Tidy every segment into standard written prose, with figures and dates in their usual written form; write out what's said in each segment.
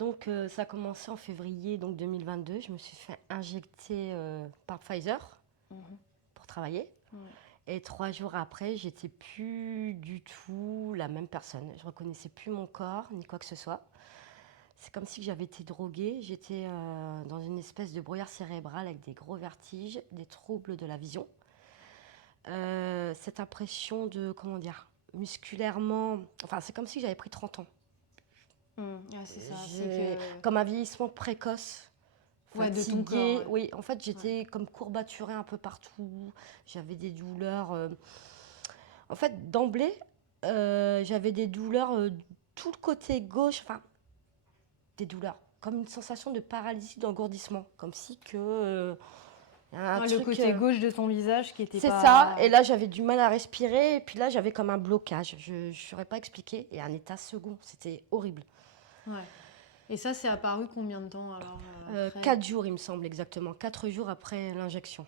donc ça a commencé en février donc 2022. Je me suis fait injecter par Pfizer pour travailler. Et 3 jours après, j'étais plus du tout la même personne. Je reconnaissais plus mon corps ni quoi que ce soit. C'est comme si j'avais été droguée. J'étais dans une espèce de brouillard cérébral avec des gros vertiges, des troubles de la vision. Cette impression de, comment dire, musculairement... Enfin, c'est comme si j'avais pris 30 ans. Ouais, c'est ça. Comme un vieillissement précoce. Ouais, de ton Fatiguée. corps. Ouais. Oui, en fait, j'étais comme courbaturée un peu partout. J'avais des douleurs. En fait, d'emblée, j'avais des douleurs tout le côté gauche. Enfin, des douleurs. Comme une sensation de paralysie, d'engourdissement. Comme si que... y a un Le truc, côté gauche de ton visage qui était c'est pas... ça. Et là, j'avais du mal à respirer. Et puis là, j'avais comme un blocage. Je ne saurais pas expliquer. Et un état second. C'était horrible. Ouais. Et ça, c'est apparu combien de temps alors après 4 jours, il me semble exactement. 4 jours après l'injection.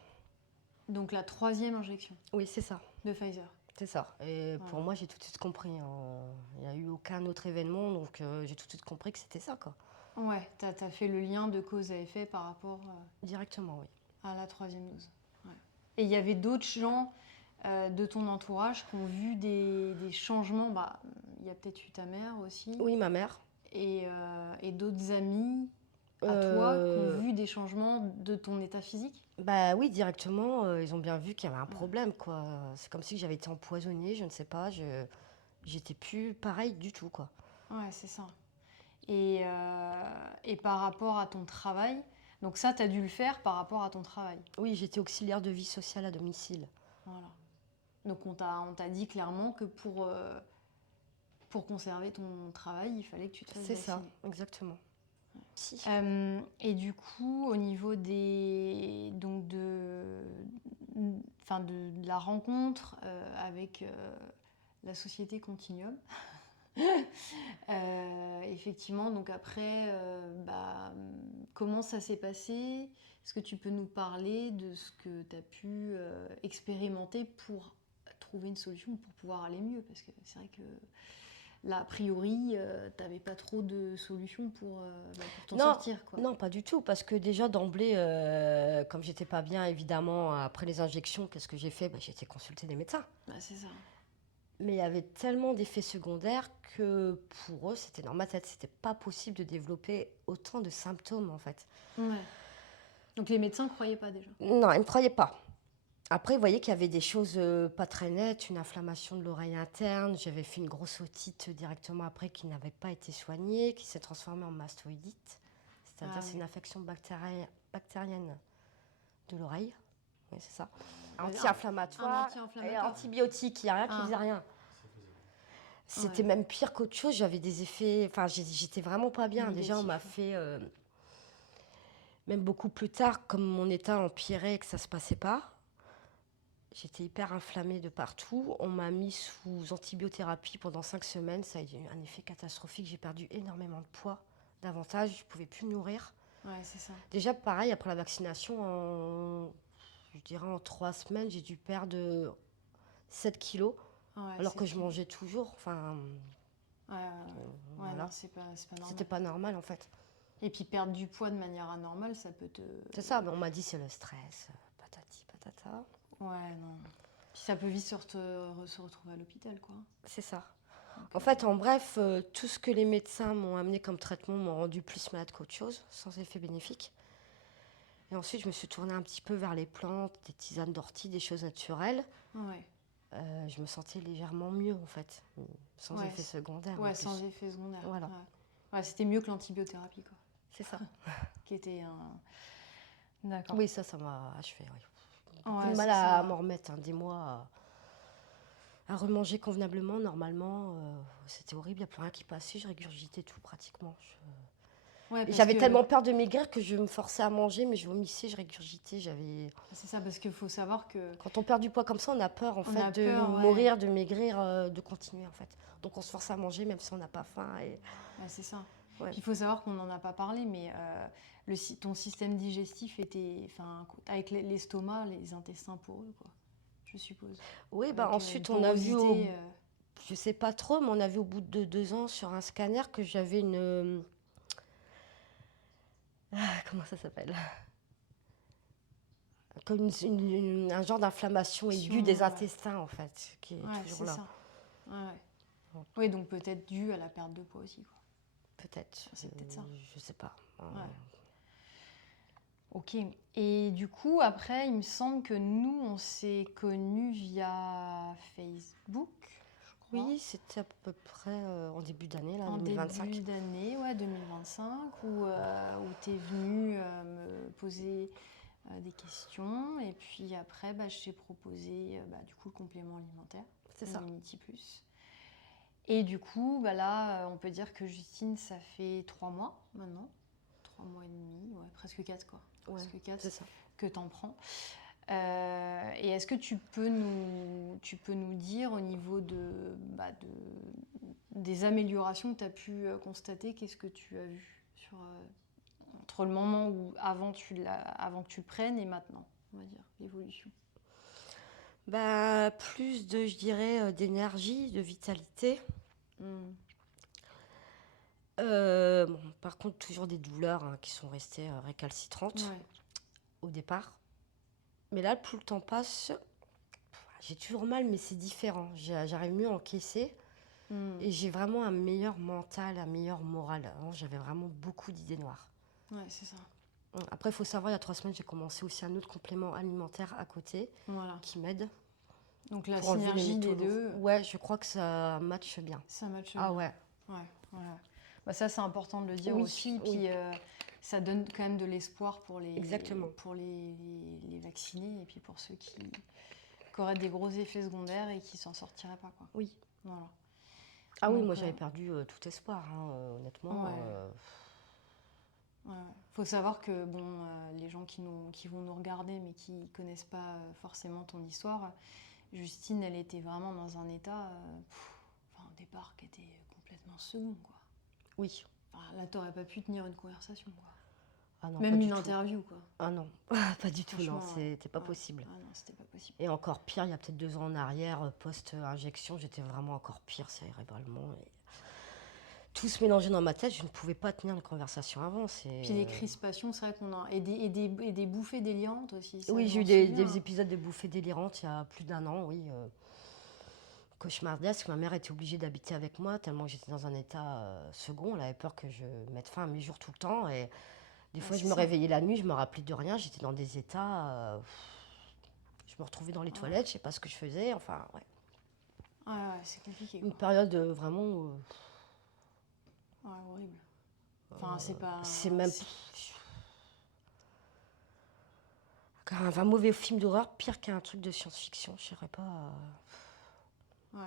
Donc la 3e injection Oui, c'est ça. de Pfizer. C'est ça. Et pour moi, j'ai tout de suite compris. Il n'y a eu aucun autre événement, donc j'ai tout de suite compris que c'était ça, quoi. Ouais, t'as fait le lien de cause à effet par rapport Directement, oui. à la 3e dose. Ouais. Et il y avait d'autres gens de ton entourage qui ont vu des changements. Bah, il y a peut-être eu ta mère aussi. Oui, ma mère. Et d'autres amis à toi qui ont vu des changements de ton état physique. Bah oui, directement, ils ont bien vu qu'il y avait un problème, quoi. C'est comme si j'avais été empoisonnée, je ne sais pas. J'étais plus pareil du tout, quoi. Ouais, c'est ça. Et par rapport à ton travail, donc ça, tu as dû le faire par rapport à ton travail. Oui, j'étais auxiliaire de vie sociale à domicile. Voilà. Donc on t'a dit clairement que pour conserver ton travail, il fallait que tu te fasses C'est ça, vacciner. exactement. Si. Et du coup, au niveau donc de la rencontre avec la société Continuum, effectivement, donc après, comment ça s'est passé? Est-ce que tu peux nous parler de ce que tu as pu expérimenter pour trouver une solution pour pouvoir aller mieux? Parce que c'est vrai que là, a priori, tu n'avais pas trop de solutions pour t'en sortir, quoi. Non, pas du tout, parce que déjà d'emblée, comme j'étais pas bien, évidemment, après les injections, qu'est-ce que j'ai fait? Bah, j'ai été consulter des médecins. Bah, c'est ça. Mais il y avait tellement d'effets secondaires que pour eux, c'était dans ma tête, c'était pas possible de développer autant de symptômes, en fait. Ouais. Donc les médecins ne croyaient pas déjà. Non, ils me croyaient pas. Après, ils voyaient qu'il y avait des choses pas très nettes, une inflammation de l'oreille interne. J'avais fait une grosse otite directement après qui n'avait pas été soignée, qui s'est transformée en mastoïdite. C'est-à-dire, c'est une infection bactérienne de l'oreille. Oui, c'est ça. Anti-inflammatoire et antibiotique. Il n'y a rien qui faisait rien. C'était même pire qu'autre chose. J'avais des effets... Enfin, j'étais vraiment pas bien. Négatif, déjà, on m'a fait... même beaucoup plus tard, comme mon état empirait et que ça se passait pas, j'étais hyper inflammée de partout. On m'a mis sous antibiothérapie pendant 5 semaines. Ça a eu un effet catastrophique. J'ai perdu énormément de poids. Davantage, je ne pouvais plus me nourrir. Ouais, c'est ça. Déjà, pareil, après la vaccination, je dirais en 3 semaines, j'ai dû perdre 7 kilos. Ouais, alors que je mangeais toujours. Enfin, non, c'est pas normal. C'était pas normal, en fait. Et puis perdre du poids de manière anormale, ça peut te... C'est ça, mais on m'a dit c'est le stress, patati patata. Ouais, non. Puis ça peut vite se retrouver à l'hôpital, quoi. C'est ça. Donc, en fait, en bref, tout ce que les médecins m'ont amené comme traitement m'ont rendu plus malade qu'autre chose, sans effet bénéfique. Et ensuite, je me suis tournée un petit peu vers les plantes, des tisanes d'ortie, des choses naturelles. Ouais. Je me sentais légèrement mieux, en fait, sans effet secondaire. Ouais, sans effet secondaire. Voilà. Ouais, c'était mieux que l'antibiothérapie, quoi. C'est ça. Qui était un... D'accord. Oui, ça m'a achevé, oui. Ouais, Beaucoup de mal à m'en remettre, des mois à remanger convenablement. Normalement, c'était horrible, il n'y a plus rien qui passait, je régurgitais tout pratiquement. J'avais tellement peur de maigrir que je me forçais à manger, mais je vomissais, je régurgitais. C'est ça, parce qu'il faut savoir que... Quand on perd du poids comme ça, on a peur de mourir, de maigrir, de continuer en fait. Donc on se force à manger même si on n'a pas faim. Ouais, c'est ça. Ouais. Il faut savoir qu'on n'en a pas parlé, mais ton système digestif était, avec l'estomac, les intestins poreux, quoi, je suppose. Oui, bah ensuite on a vu, je sais pas trop, mais on a vu au bout de 2 ans sur un scanner que j'avais Comment ça s'appelle? Comme un genre d'inflammation aiguë des Ouais. intestins, en fait, qui est Ouais, toujours c'est là. ça. Ouais. Donc, Oui, donc peut-être dû à la perte de poids aussi, quoi. peut-être, C'est peut-être ça. je sais pas. Ouais. Ok. Et du coup, après, il me semble que nous, on s'est connus via Facebook, je crois. Oui, c'était à peu près en début d'année, là, En 2025. début d'année, ouais, 2025, où tu es venu me poser des questions. Et puis après, bah, je t'ai proposé du coup le complément alimentaire, C'est ça. Immunity Plus. Et du coup, bah là, on peut dire que Justine, ça fait 3 mois maintenant. 3 mois et demi, ouais, presque 4 quoi. Ouais, Presque 4 c'est ça. que t'en prends. Et est-ce que tu peux nous dire au niveau des améliorations que tu as pu constater, qu'est-ce que tu as vu entre le moment où avant que tu le prennes et maintenant, on va dire, l'évolution. Bah, plus de, je dirais, d'énergie, de vitalité. Hmm. Bon, par contre, toujours des douleurs qui sont restées récalcitrantes Ouais. au départ. Mais là, plus le temps passe, j'ai toujours mal, mais c'est différent. J'arrive mieux à encaisser Hmm. et j'ai vraiment un meilleur mental, un meilleur moral. Avant, j'avais vraiment beaucoup d'idées noires. Ouais, c'est ça. Après, il faut savoir, il y a 3 semaines, j'ai commencé aussi un autre complément alimentaire à côté Voilà. qui m'aide Donc la pour enlever les synergie métaux des lourds. deux, Ouais, je crois que ça matche bien. ça matche Ah bien. ouais. Ouais, ouais. Bah ça, c'est important de le dire Oui, aussi. oui. Puis ça donne quand même de l'espoir Exactement. pour les vaccinés et puis pour ceux qui auraient des gros effets secondaires et qui s'en sortiraient pas, quoi. Oui. Voilà. Ah oui, Donc, moi j'avais perdu tout espoir, honnêtement. ouais. Ouais. Faut savoir que bon, les gens qui vont nous regarder mais qui connaissent pas forcément ton histoire, Justine, elle était vraiment dans un état, au départ, qui était complètement second, quoi. Oui. Enfin, là, t'aurais pas pu tenir une conversation, quoi. Ah non, Même pas une du tout. interview, quoi. Ah non, pas du tout, non, Franchement, ouais. c'était pas Ouais. possible. Ah non, c'était pas possible. Et encore pire, il y a peut-être 2 ans en arrière, post-injection, j'étais vraiment encore pire cérébralement. Et tout se mélangeait dans ma tête, je ne pouvais pas tenir une conversation avant. Puis les crispations, c'est vrai qu'on a. Et des bouffées délirantes aussi. Ça, Oui, je j'ai eu m'en des souviens. épisodes de bouffées délirantes il y a plus d'1 an, oui. Cauchemardesque, ma mère était obligée d'habiter avec moi tellement que j'étais dans un état second. Elle avait peur que je mette fin à mes jours tout le temps. Et des fois, je C'est me ça. réveillais la nuit, je me rappelais de rien, j'étais dans des états. Je me retrouvais dans les toilettes, je sais pas ce que je faisais. Enfin, ouais. Ouais, c'est compliqué, Une quoi. période vraiment. Ouais, horrible. Enfin, c'est pas. C'est même. Un mauvais film d'horreur, pire qu'un truc de science-fiction, je saurais pas. Ouais.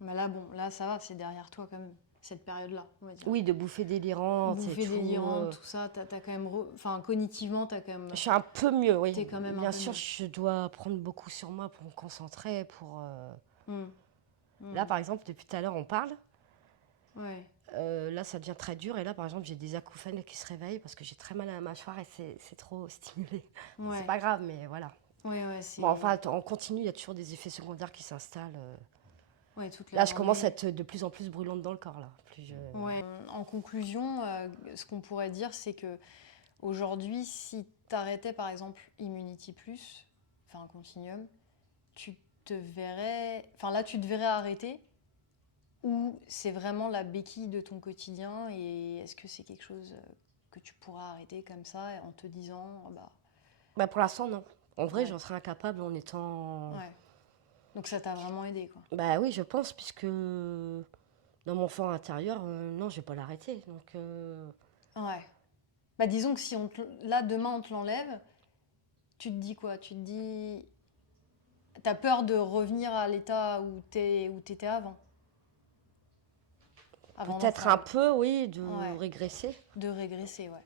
Mais là, bon, là, ça va, c'est derrière toi, quand même. Cette période-là, on va dire. Oui, de bouffées délirantes et Bouffées tout. délirantes, tout ça, t'as quand même. Enfin, cognitivement, t'as quand même. Je suis un peu mieux, oui. T'es quand même un Bien peu sûr, mieux. je dois prendre beaucoup sur moi pour me concentrer. Hum, hum. Là, par exemple, depuis tout à l'heure, on parle. Ouais. Là, ça devient très dur. Et là, par exemple, j'ai des acouphènes qui se réveillent parce que j'ai très mal à la mâchoire et c'est trop stimulé. Ouais. C'est pas grave, mais voilà. Ouais, c'est. Bon, enfin, on continue, il y a toujours des effets secondaires qui s'installent. Ouais, toute la Là, je commence à journée. être de plus en plus brûlante dans le corps, là. Ouais. En conclusion, ce qu'on pourrait dire, c'est que aujourd'hui, si t'arrêtais par exemple Immunity Plus, enfin Continuum, tu te verrais. Enfin là, tu te verrais arrêter ou c'est vraiment la béquille de ton quotidien et est-ce que c'est quelque chose que tu pourras arrêter comme ça en te disant Bah, pour l'instant, non. En vrai, Ouais. j'en serais incapable en étant. Ouais. Donc ça t'a vraiment aidé, quoi. Bah oui, je pense, puisque dans mon fort intérieur, non, je vais pas l'arrêter. Donc, Ouais. Bah disons que si là demain on te l'enlève, tu te dis quoi? Tu te dis t'as peur de revenir à l'état où t'étais avant. Avant d'en peut-être faire un peu, oui, de Ouais. régresser. De régresser, ouais.